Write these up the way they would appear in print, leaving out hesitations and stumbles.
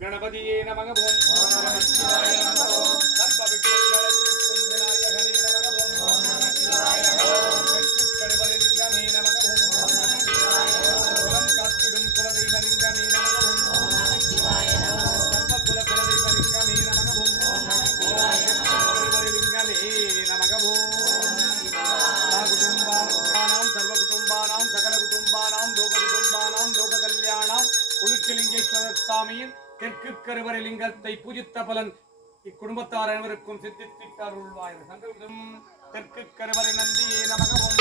गणपतिये नमः ओम नमः शिवाय नमः ओम सर्वविघ्नहरे विनायकने नमः ओम नमः शिवाय नमः ओम कड़वलिंगमे नमः ओम नमः शिवाय नमः कुलम कात्तिडुम कुलदैवलिंगमे नमः ओम नमः शिवाय नमः सर्व कुलदैवलिंगमे नमः ओम नमः शिवाय नमः कड़वलिंगमे नमः ओम सर्वकुटुंबानां सकलकुटुंबानां लोककुटुंबानां लोककल्याणां उलुच्चलिंगेश्वर स्वामिயின் தெற்கு கருவறை லிங்கத்தை பூஜித்த பலன் இக்குடும்பத்தார் அனைவருக்கும் சித்தித்திட்டாருள்வாய். சங்கல்பம் தெற்கு கருவறை நந்தியே நமக ஓம்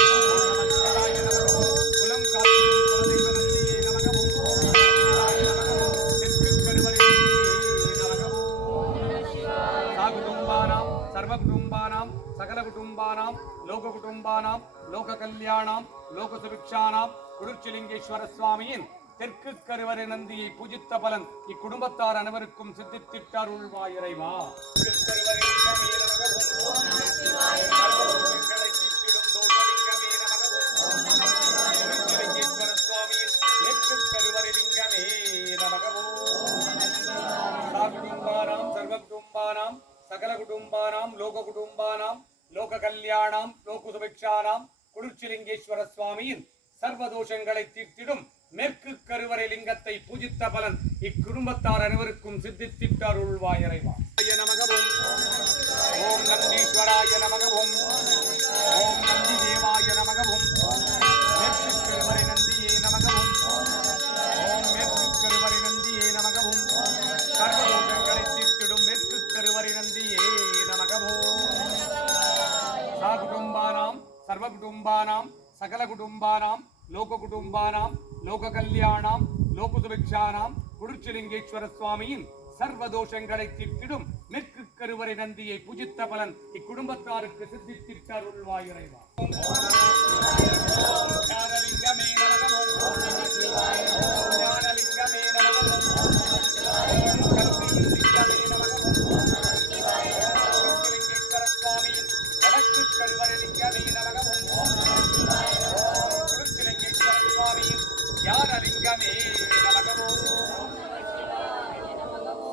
நமச்சிவாய நமக ஓம் குலம் காத்திடும் குலதெய்வ நந்தியே நமக ஓம் நமச்சிவாய நமக ஓம் தெற்கு கருவறை நந்தியே நமக ஓம் நமச்சிவாய சாகுடும்பானாம் சர்வகுடும்பானாம் சகலகுடும்பானாம் லோககுடும்பானாம் லோககல்யாணாம் லோகசுபிக்ஷானாம் குருச்சிலிங்கேஸ்வர சுவாமியின் தெற்கு கருவறை நந்தியை பூஜித்த பலன் இக்குடும்பத்தார் அனைவருக்கும் சித்தித்திட்டாருள்வாய் இறைவா. திருக்கருவறை லிங்கமே நமக ஓம் நமः சிவாய சர்வதோஷங்களை தீர்த்திடும் தோஷலிங்கமே நமக ஓம் நமः சிவாய குருச்சிலிங்கேஸ்வர சுவாமியின் தெற்கு கருவறை லிங்கமே நமக ஓம் நமः சிவாய சாகுடும்பானாம் சர்வகுடும்பானாம் சகலகுடும்பானாம் லோககுடும்பானாம் லோககல்யாணாம் லோகசுபிக்ஷானாம் குருச்சிலிங்கேஸ்வர சுவாமியின் சர்வதோஷங்களை தீர்த்திடும் மேற்கு கருவறை லிங்கத்தை பூஜித்த பலன் இக்குடும்பத்தார் அனைவருக்கும் சித்தித்திட்டாருள்வாய் இறைவா. நமக ஓம் நந்தீஸ்வராய நமக ஓம் நந்தி தேவாய நமக ஓம் மேற்கு கருவறை நந்தியே நமக ஓம் மேற்கு கருவறை நந்தியே நமக ஓம் சர்வதோஷங்களை தீர்த்திடும் மேற்கு கருவறை நந்தியே நமக சாகுடும்பானாம் சர்வகுடும்பானாம் சகலகுடும்பானாம் லோககுடும்பானாம் லோககல்யாணாம் லோகசுபிக்ஷானாம் குருச்சிலிங்கேஸ்வர சுவாமியின் சர்வதோஷங்களை தீர்த்திடும் மேற்கு கருவறை நந்தியை பூஜித்த பலன் இக்குடும்பத்தாருக்கு சித்தித்திட்டாருள்வாய் இறைவா. ஓம் ஞானலிங்கமே நமக ஓம் ஞானலிங்கமே நமக ஓம் கல்வியின் லிங்கமே நமக ஓம் குருச்சிலிங்கேஸ்வர சுவாமியின் வடக்கு கருவறை லிங்கமே நமக ஓம் குருச்சிலிங்கேஸ்வர சுவாமியின் ஞானலிங்கமே நமக ஓம்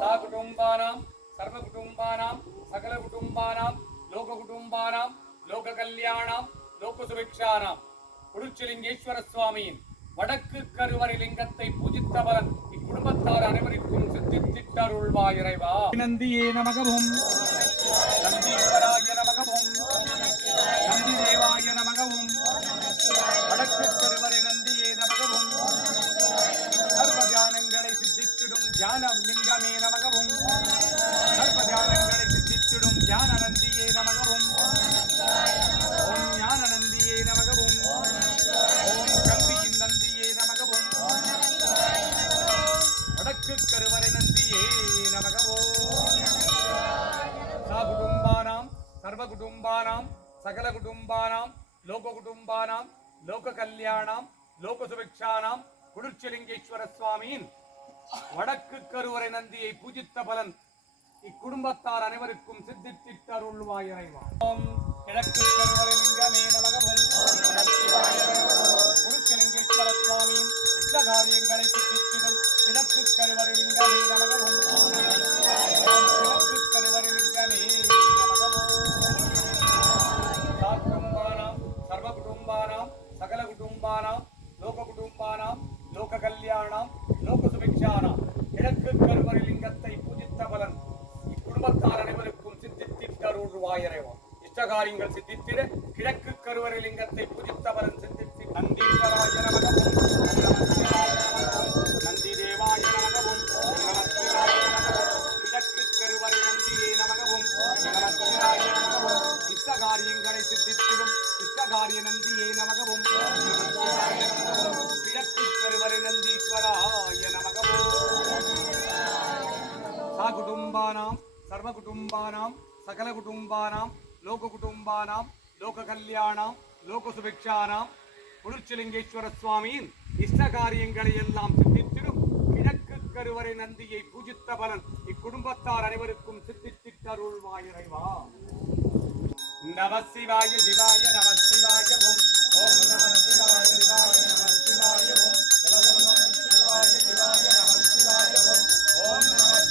சாகுடும்பானாம் சர்வகுடும்பானாம் சகலகுடும்பானாம் லோககுடும்பானாம் லோககல்யாணாம் லோகசுபிக்ஷானாம் குருச்சிலிங்கேஸ்வர சுவாமியின் வடக்கு கருவறை லிங்கத்தை பூஜித்த பலன் இக்குடும்பத்தார் அனைவருக்கும் சித்தித்திட்டாருள்வாய் இறைவா. நந்தியே நமக ஓம் நந்தீஸ்வராய நமக ஓம் நந்தி தேவாய நமக ஓம் வடக்கு கருவறை நந்தியே நமக ஓம் சர்வ தியானங்களை சித்தித்திடும் தியான லிங்கமே நமக ஓம் சர்வ தியானங்களை சித்தித்திடும் தியான நந்தியே நமக ஓம் ஞான நந்தியே நமக ஓம் கல்வியின் நந்தியே நமக ஓம் வடக்கு கருவறை நந்தியே நமக ஓம் சாகுடும்பானாம் சர்வகுடும்பானாம் சகலகுடும்பானாம் லோககுடும்பானாம் லோககல்யாணாம் லோகசுபிக்ஷானாம் குருச்சிலிங்கேஸ்வர சுவாமியின் வடக்கு கருவறை நந்தியை பூஜித்த பலன் இக்குடும்பத்தார் அனைவருக்கும் சித்தித்திட்டாருள்வாய் இறைவா. ஓம் கிழக்கு கருவறை லிங்கமே நமக ஓம் நமः சிவாய குருச்சிலிங்கேஸ்வர சுவாமியின் இஷ்டகாரியங்களை சித்தித்திடும் கிழக்கு கருவறை லிங்கமே நமக ஓம் நமः சிவாய கிழக்கு கருவறை லிங்கமே நமக சாகுடும்பானாம் சர்வகுடும்பானாம் சகலகுடும்பானாம் லோககுடும்பானாம் லோககல்யாணாம் லோகசுபிக்ஷானாம் கிழக்கு கருவறை லிங்கத்தை பூஜித்த பலன் இக்குடும்பத்தார் அனைவருக்கும் சித்தித்திட்டாருள்வாய் இறைவா. இஷ்டகாரியங்கள் சித்தித்திட கிழக்கு கருவறை லிங்கத்தை பூஜித்த பலன் சித்தித்தி நந்தீஸ்வராய நமக நந்தி தேவாய நமக நமச்சிவாய நமக கிழக்கு கருவறை நந்தியே நமக நமச்சிவாய நமக இஷ்டகாரியங்களை சித்தித்திடும் இஷ்டகாரிய நந்தியே நமக நமச்சிவாய நமக கிழக்கு கருவறை நந்தீஸ்வராய நமக சாகுடும்பானாம் சர்வகுடும்பானாம் சகலகுடும்பானாம் லோககுடும்பானாம் லோககல்யாணாம் லோகசுபிக்ஷானாம் குருச்சிலிங்கேஸ்வர சுவாமியின் இஷ்டகாரியங்களை எல்லாம் சித்தித்திடும் கிழக்கு கருவறை நந்தியை பூஜித்த பலன் இக்குடும்பத்தார் அனைவருக்கும் சித்தித்திட்டாருள்வாய் இறைவா. நமः சிவாய சிவாய நமः சிவாய ஓம் ஓம் நமः சிவாய சிவாய நமः சிவாய ஓம் நமः சிவாய சிவாய நமः சிவாய ஓம் ஓம் நமः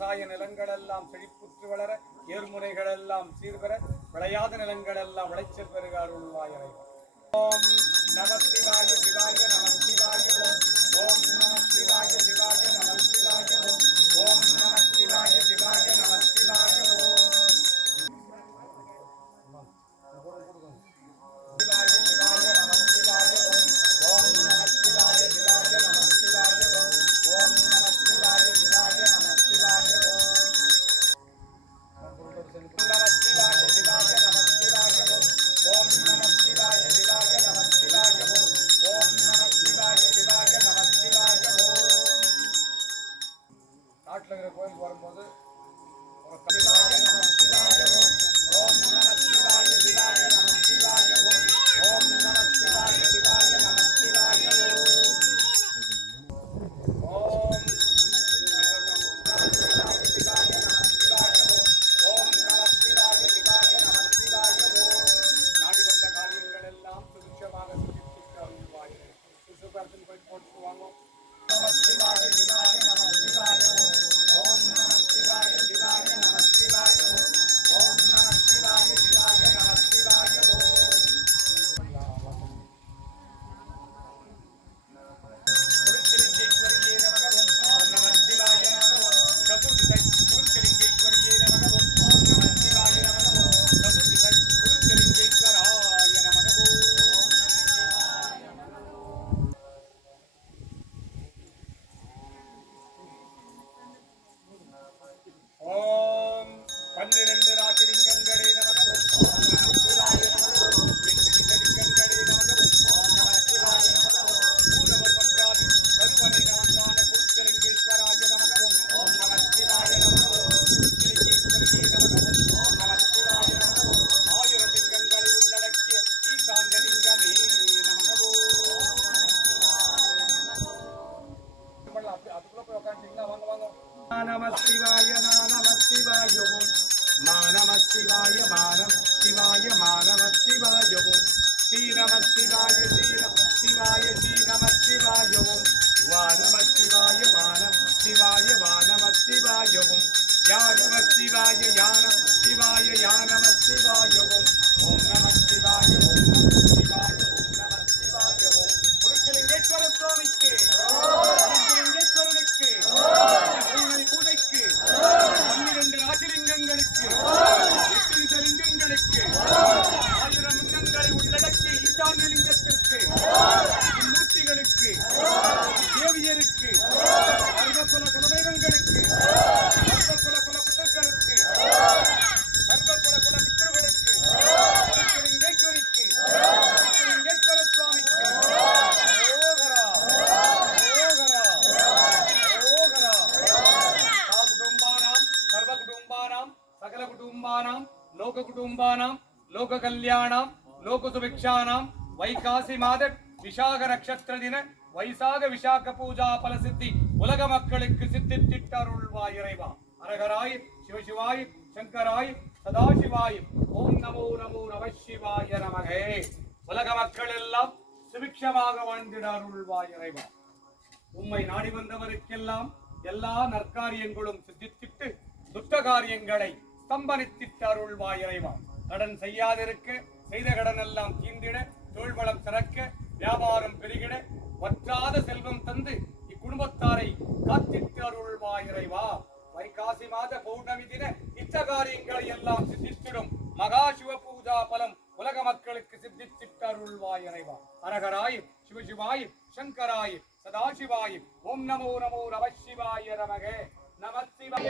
விவசாய நிலங்கள் எல்லாம் செழிப்புற்று வளர, ஏர்முனைகள் எல்லாம் சீர்பெற, விளையாத நிலங்கள் எல்லாம் விளைச்சல் பெருக அருள்வாய் இறைவா. ஓம் நமசிவாய சிவாய நமசிவாய ஓம். ஓம் நமசிவாய சிவாய நமசிவாய ஓம். ஓம் நமசிவாய சிவாய நமசிவாய ஓம். சிவாய சிவாய நமசிவாய ஓம். ஓம் நமசிவாய சிவாய நமசிவாய ஓம். ஓம் நமசிவாய சிவாய நமசிவாய ஓம். நமசிவாய சிவாய நமசிவாய ஓம். ஓம் நமசிவாய சிவாய நமசிவாய ஓம். ஓம் நமசிவாய சிவாய நமசிவாய ஓம். நாட்டில் இருக்கிற கோயிலுக்கு வரும்போது சிவாய நமசிவாய ஓம். ஓம் நமசிவாய சிவாய நமசிவாய ஓம். ஓம் நமசிவாய சிவாய நமசிவாய ஓம். ஓம் நமசிவாய சிவாய நமசிவாய ஓம். ஓம் நமசிவாய சிவாய நமசிவாய ஓம். நாடி வந்த காரியங்கள் எல்லாம் சுபிட்சமாக சித்திக்க அருள்வாய். சுசுபர்த்தன் போய் போட்டு வாங்க. நமசிவாய சிவாய நமசிவாய ஓம். ஓம் நமசிவாய சிவாய நமசிவாய ஓம். ஓம் நமசிவாய சிவாய நமசிவாய ஓம். குருச்சலிங்கேஸ்வரியே நமக ஓம். ஓம் நமசிவாய நமக ஓம். சதுர்திசை குருச்சலிங்கேஸ்வரியே நமக ஓம். ஓம் நமசிவாய நமக ஓம். சதுர்திசை குருச்சலிங்கேஸ்வராய நமக ஓம். ஓம் 12 ராசிலிங்கங்களே நமக ஓம். ஓம் நமசிவாய நமக ஓம். 8 திசைலிங்கங்களே நமக ஓம். ஓம் நமசிவாய நமக ஓம். மூலவர் பன்றாதி கருவனை நான்கான குருச்சலிங்கேஸ்வராய நமக ஓம். ஓம் நமசிவாய நமக ஓம். குருச்சலிங்கேஸ்வரியே நமக ஓம். ஓம் நமசிவாய நமக ஓம். 1000 லிங்கங்களை உள்ளடக்கிய ஈசான்ய லிங்கமே நமக ஓம். அதுக்குள்ள போய் உட்காந்துட்டீங்களா? வாங்க வாங்க. நமசிவாய நமசிவாய ஓம். நமசிவாய சிவாய நமசிவாய ஓம். ஸ்ரீநமசிவாய சிவாய ஸ்ரீநமசிவாய ஓம். நமசிவாய சிவாய நமசிவாய ஓம். நமசிவாய சிவாய நமசிவாய ஓம். ஓம் நமசிவாய நமசிவாய நமசிவாய ஓம். குருச்சலிங்கேஸ்வர சுவாமிக்கு, குருச்சலிங்கேஸ்வரனுக்கு, பூஜைக்கு 12 ராஜலிங்கங்களுக்கு, 8 திசலிங்கங்களுக்கு, 1000 லிங்கங்களை உள்ளடக்கிய ஈசான்ய லிங்கத்திற்கு, மூர்த்திகளுக்கு, தேவியருக்கு, சர்வகுல குலதெய்வங்களுக்கு, சர்வகுல குலபுத்தர்களுக்கு, சர்வகுல குல பித்ருகளுக்கு, குருச்சலிங்கேஸ்வரிக்கு, குருச்சலிங்கேஸ்வர சுவாமிக்கு ஓகரா ஓகரா ஓகரா. குடும்பானாம் சர்வ குடும்பானாம் சகல குடும்பானாம் லோக குடும்பானாம் லோக கல்யாணாம் லோக சுபிக்ஷானாம் வைகாசி மாத விசாக நட்சத்திர தின வைசாக விசாக பூஜா பல சித்தி உலக மக்களுக்கு சித்தித்திட்ட அருள்வாய் இறைவா. அரகராய் சிவசிவாய் சங்கராய் சதாசிவாய். ஓம் நமோ நமோ நமசிவாய நமகே. உலக மக்கள் எல்லாம் சுபிக்ஷமாக வாழ்ந்திட அருள்வாய் இறைவா. உம்மை நாடி வந்தவருக்கெல்லாம் எல்லா நற்காரியங்களும் சித்தித்திட்டு துட்ட காரியங்களை ஸ்தம்பனித்திட்டு அருள்வாய் இறைவா. கடன் செய்யாதிருக்க, செய்த கடன் எல்லாம் தீர்ந்திட, தொழில்வளம் சிறக்க, வியாபாரம் பெருகிட, வற்றாத செல்வம் தந்து இக்குடும்பத்தாரை காத்திட்டு அருள்வாய் இறைவா. வைகாசி மாத பௌர்ணமி தின இச்ச காரியங்களை எல்லாம் சித்தித்திடும் மகா சிவ பூஜா பலம் உலக மக்களுக்கு சித்தித்திட்டு அருள்வாய் இறைவா. அரகராய் சிவசிவாய் சங்கராய் சதாசிவாய். ஓம் நமோ நமோ நமசிவாய நமகே. நமசிவாய